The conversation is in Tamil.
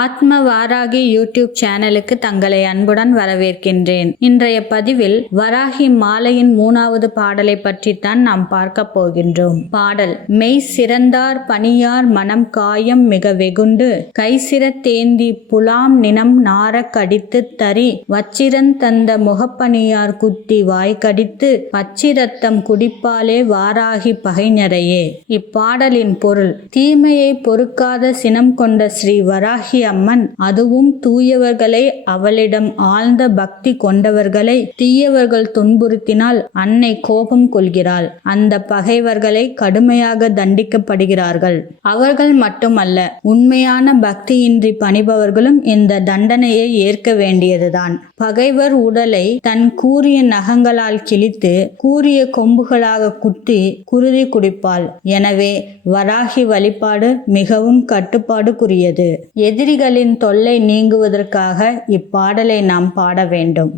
ஆத்ம வாராகி யூடியூப் சேனலுக்கு தங்களை அன்புடன் வரவேற்கின்றேன். இன்றைய பதிவில் வராகி மாலையின் மூணாவது பாடலை பற்றித்தான் நாம் பார்க்க போகின்றோம். பாடல் மெய் சிறந்தார் பணியார் மனம் காயம் மிக வெகுண்டு கைசிற தேந்தி புலாம் நினம் நார கடித்து தரி வச்சிரன் தந்த முகப்பணியார் குத்தி வாய் கடித்து பச்சிரத்தம் குடிப்பாலே வாராகி பகைஞரையே. இப்பாடலின் பொருள் தீமையை பொறுக்காத சினம் கொண்ட ஸ்ரீ வராகி அம்மன் அதுவும் தூயவர்களை அவளிடம் ஆழ்ந்த பக்தி கொண்டவர்களை தீயவர்கள் துன்புறுத்தினால் அன்னை கோபம் கொள்கிறாள். அந்த பகைவர்களை கடுமையாக தண்டிக்கப்படுகிறார்கள். அவர்கள் மட்டுமல்ல உண்மையான பக்தியின்றி பணிபவர்களும் இந்த தண்டனையை ஏற்க வேண்டியதுதான். பகைவர் உடலை தன் கூரிய நகங்களால் கிழித்து கூரிய கொம்புகளாக குத்தி குருதி குடிப்பாள். எனவே வராகி வழிபாடு மிகவும் கட்டுப்பாடுக்குரியது. எதிரி எதிரிகளின் தொல்லை நீங்குவதற்காக இப்பாடலை நாம் பாட வேண்டும்.